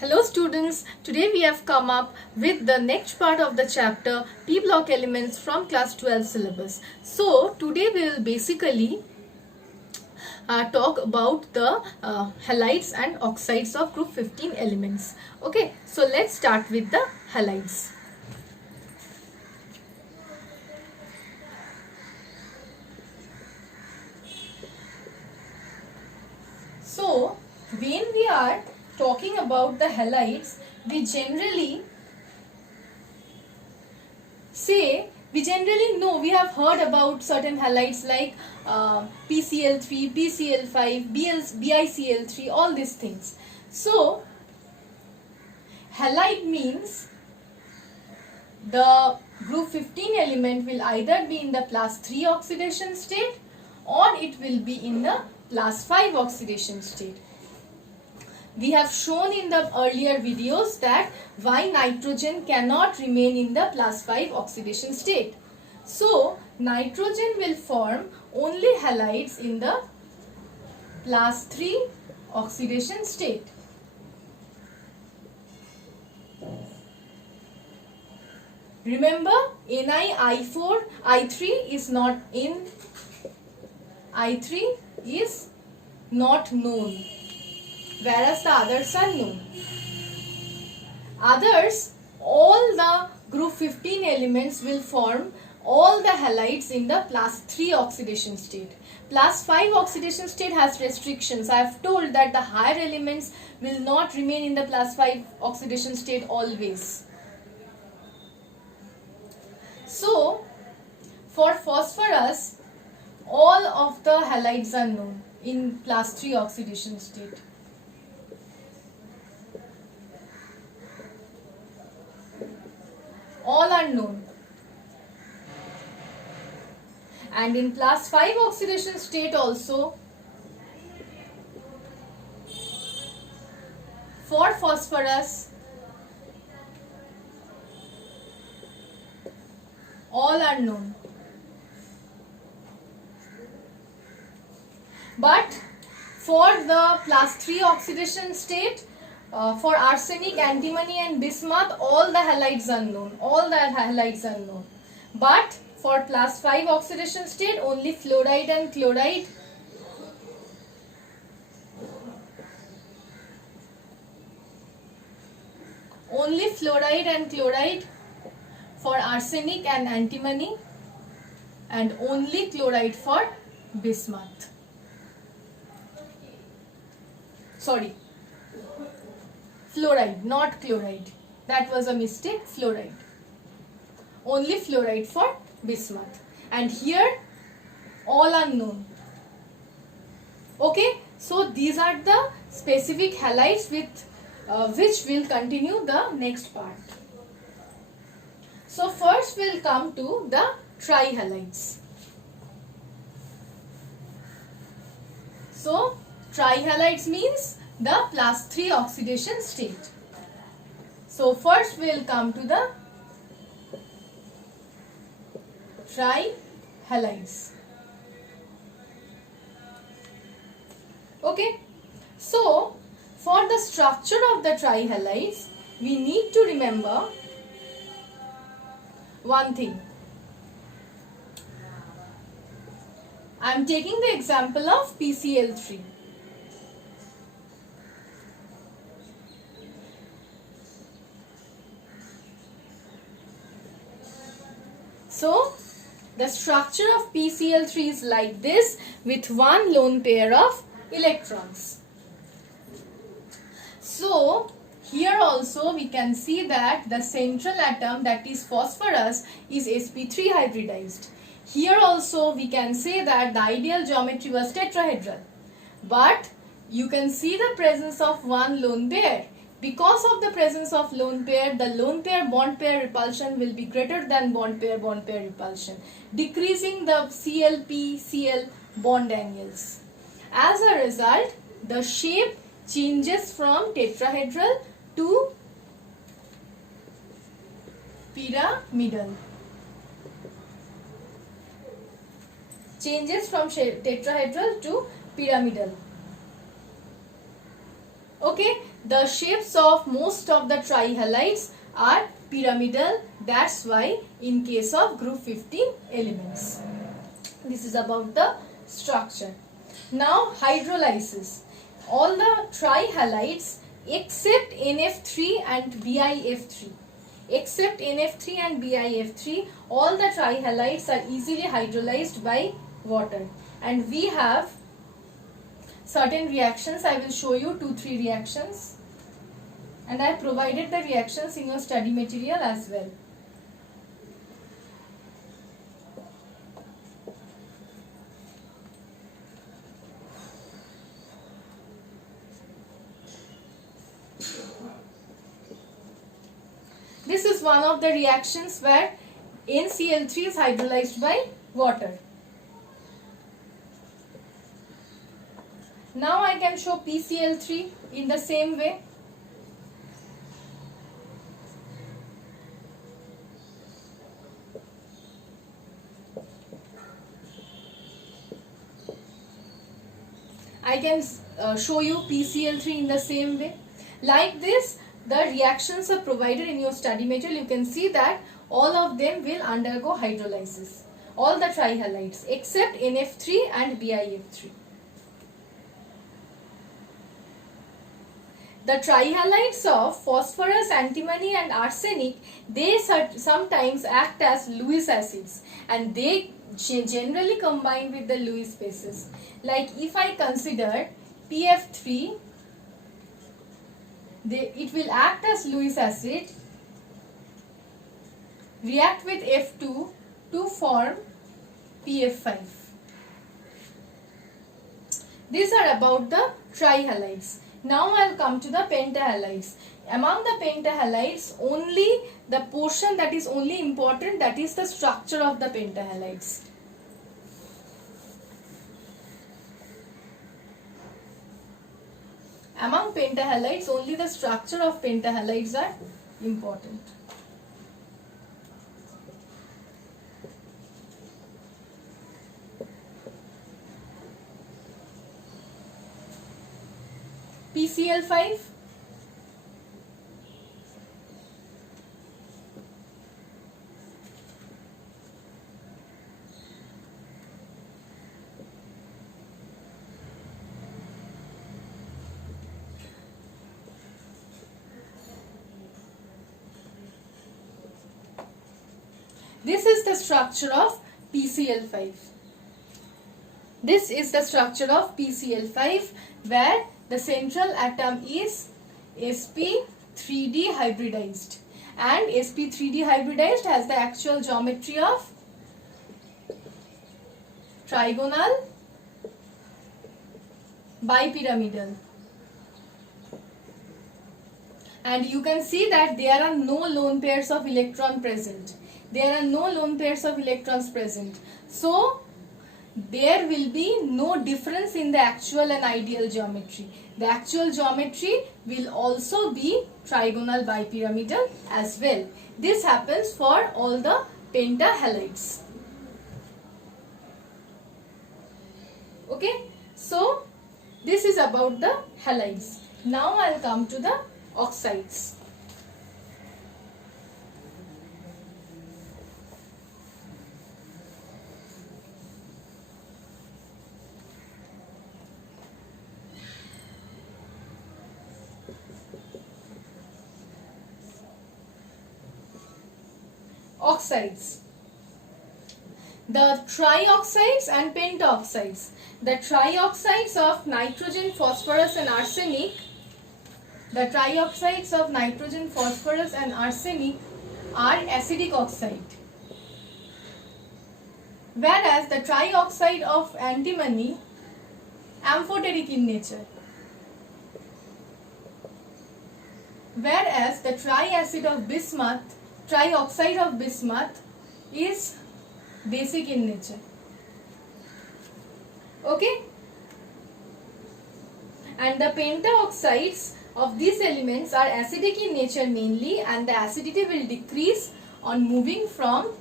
Hello students, today we have come up with the next part of the chapter P block elements from class 12 syllabus. So today we will basically talk about the halides and oxides of group 15 elements. Okay, so let's start with the halides. So when we are talking about the halides, we generally know, we have heard about certain halides like PCl3, PCl5, BiCl3, all these things. So halide means the group 15 element will either be in the plus 3 oxidation state or it will be in the plus 5 oxidation state. We have shown in the earlier videos that why nitrogen cannot remain in the plus 5 oxidation state. So nitrogen will form only halides in the plus 3 oxidation state. Remember, NiI4, I3 is not in, I3 is not known, whereas the others are known. Others, all the group 15 elements will form all the halides in the plus 3 oxidation state. Plus 5 oxidation state has restrictions. I have told that the higher elements will not remain in the plus 5 oxidation state always. So, for phosphorus, all of the halides are known in plus 3 oxidation state. All are known. And in plus 5 oxidation state also, for phosphorus, all are known. But for the plus 3 oxidation state, for arsenic, antimony and bismuth, all the halides are known. All the halides are known. But for plus 5 oxidation state, only fluoride and chloride. Only fluoride and chloride for arsenic and antimony, and only chloride for bismuth. Sorry, fluoride, not chloride. That was a mistake, fluoride. Only fluoride for bismuth. And here, all are known. Okay, so these are the specific halides with which will continue the next part. So first we'll come to the trihalides. So trihalides means the plus 3 oxidation state. So first we'll come to the trihalides. Okay, so for the structure of the trihalides, we need to remember one thing. I am taking the example of PCl3. So, the structure of PCl3 is like this, with one lone pair of electrons. So, here also we can see that the central atom, that is phosphorus, is sp3 hybridized. Here also we can say that the ideal geometry was tetrahedral. But you can see the presence of one lone pair. Because of the presence of lone pair, the lone pair bond pair repulsion will be greater than bond pair repulsion, decreasing the ClP-Cl bond angles. As a result, the shape changes from tetrahedral to pyramidal. Changes from tetrahedral to pyramidal. Okay, the shapes of most of the trihalides are pyramidal. That's why in case of group 15 elements. This is about the structure. Now hydrolysis. All the trihalides except NF3 and BiF3. Except NF3 and BiF3, all the trihalides are easily hydrolyzed by water. And we have certain reactions. I will show you 2-3 reactions. And I have provided the reactions in your study material as well. This is one of the reactions where NCl3 is hydrolyzed by water. Now I can show PCl3 in the same way. I can show you PCl3 in the same way. Like this, the reactions are provided in your study material. You can see that all of them will undergo hydrolysis. All the trihalides except NF3 and BiF3. The trihalides of phosphorus, antimony and arsenic, they sometimes act as Lewis acids and they generally combine with the Lewis bases. Like if I consider PF3, it will act as Lewis acid, react with F2 to form PF5. These are about the trihalides. Now I will come to the pentahalides. Among the pentahalides, only the portion that is only important, that is the structure of the pentahalides. Among pentahalides, only the structure of pentahalides are important. PCl5, this is the structure of PCl5. This is the structure of PCl5 where the central atom is sp3d hybridized, and sp3d hybridized has the actual geometry of trigonal bipyramidal. And you can see that there are no lone pairs of electron present. There are no lone pairs of electrons present. So there will be no difference in the actual and ideal geometry. The actual geometry will also be trigonal bipyramidal as well. This happens for all the pentahalides. Okay, so this is about the halides. Now I will come to the oxides. Oxides. The trioxides and pentaoxides. The trioxides of nitrogen, phosphorus and arsenic. The trioxides of nitrogen, phosphorus and arsenic are acidic oxide. Whereas the trioxide of antimony, amphoteric in nature. Whereas the triacid of bismuth, trioxide of bismuth is basic in nature. Okay? And the pentaoxides of these elements are acidic in nature mainly, and the acidity will decrease on moving from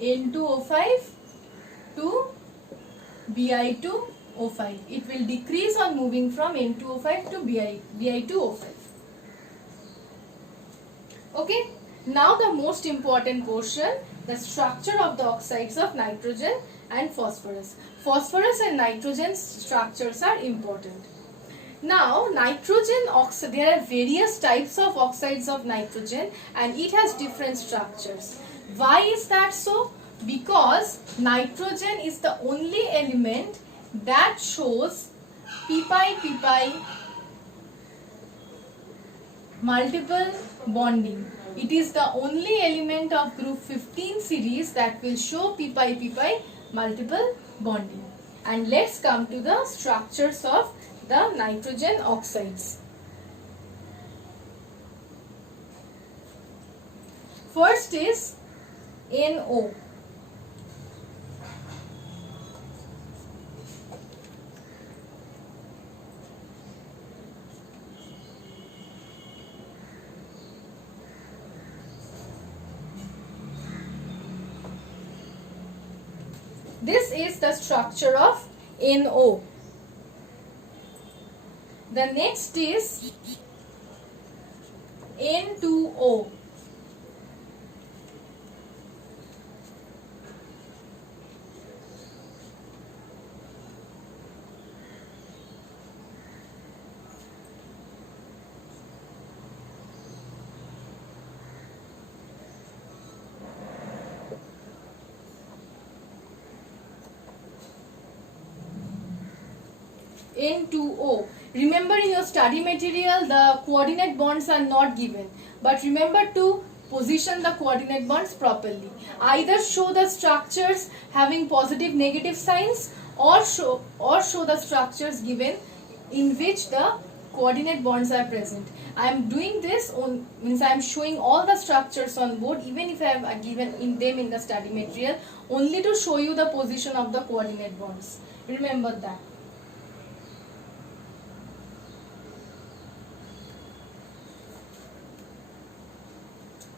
N2O5 to Bi2 O5. It will decrease on moving from N2O5 to Bi2O5. Okay. Now the most important portion, the structure of the oxides of nitrogen and phosphorus. Phosphorus and nitrogen structures are important. Now nitrogen oxide, there are various types of oxides of nitrogen and it has different structures. Why is that so? Because nitrogen is the only element that shows pp multiple bonding. It is the only element of group 15 series that will show pp multiple bonding. And let's come to the structures of the nitrogen oxides. First is NO. This is the structure of NO. The next is N2O. N2O. Remember, in your study material the coordinate bonds are not given, but remember to position the coordinate bonds properly. Either show the structures having positive negative signs or show the structures given in which the coordinate bonds are present. I am doing this on, means I am showing all the structures on board even if I have given in them in the study material, only to show you the position of the coordinate bonds. Remember that.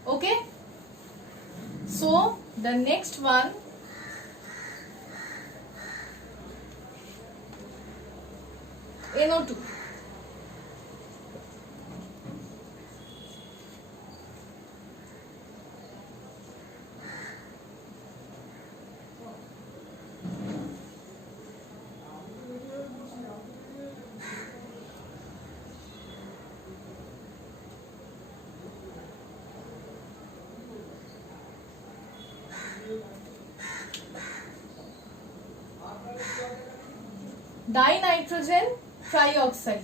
Okay, so the next one, NO2. Dinitrogen trioxide.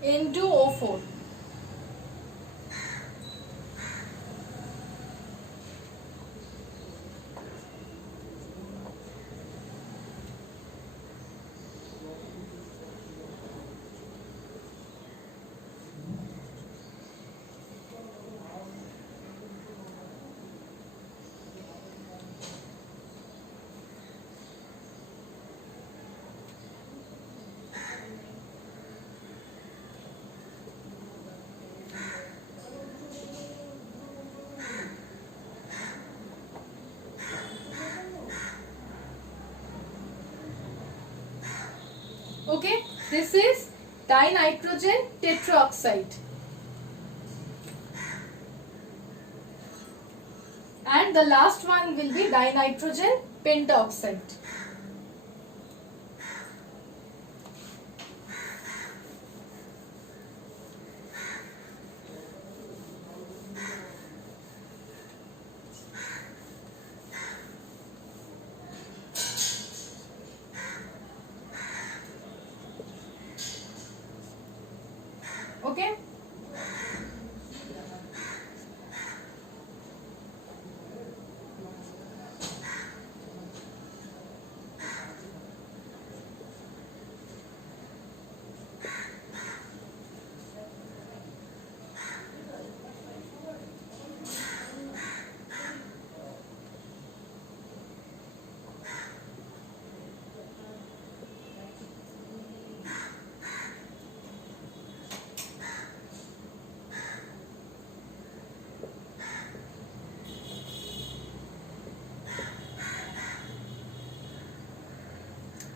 N2O4. Okay, this is dinitrogen tetroxide. And the last one will be dinitrogen pentoxide. Okay.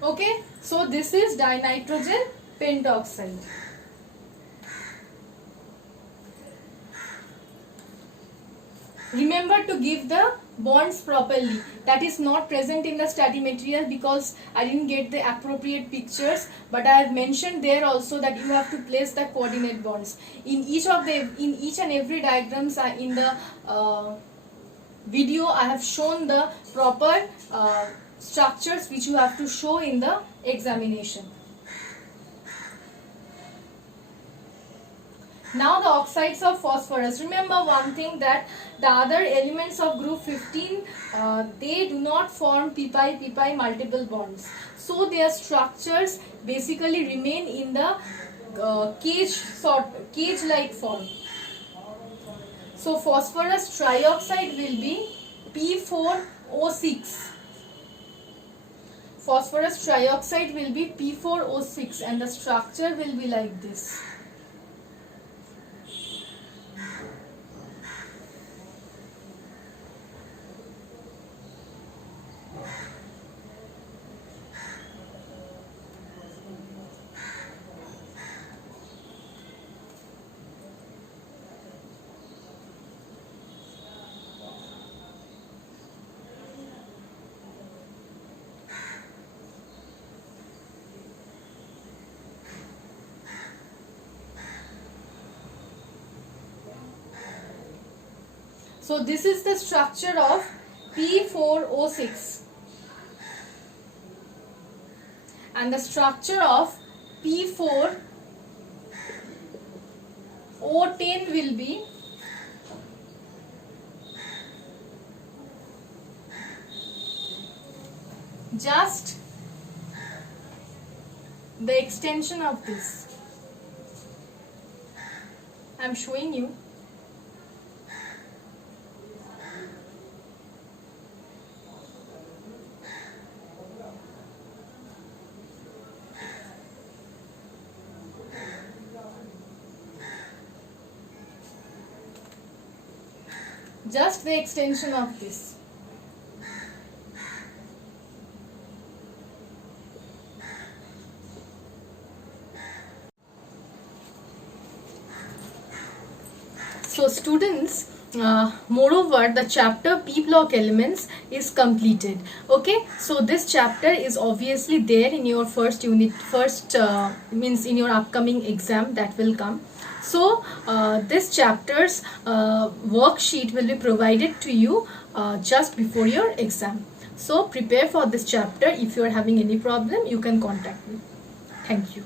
Okay, so this is dinitrogen pentoxide. Remember to give the bonds properly. That is not present in the study material because I didn't get the appropriate pictures, but I have mentioned there also that you have to place the coordinate bonds in each and every diagrams in the video. I have shown the proper structures which you have to show in the examination. Now the oxides of phosphorus. Remember one thing, that the other elements of group 15, they do not form pi multiple bonds. So their structures basically remain in the cage-like form. So phosphorus trioxide will be P4O6. Phosphorus trioxide will be P4O6 and the structure will be like this. So this is the structure of P4O6 and the structure of P4O10 will be just the extension of this. I am showing you. Just the extension of this. So students, moreover the chapter P block elements is completed. Okay, so this chapter is obviously there in your first unit, means in your upcoming exam that will come. So this chapter's worksheet will be provided to you just before your exam. So prepare for this chapter. If you are having any problem, you can contact me. Thank you.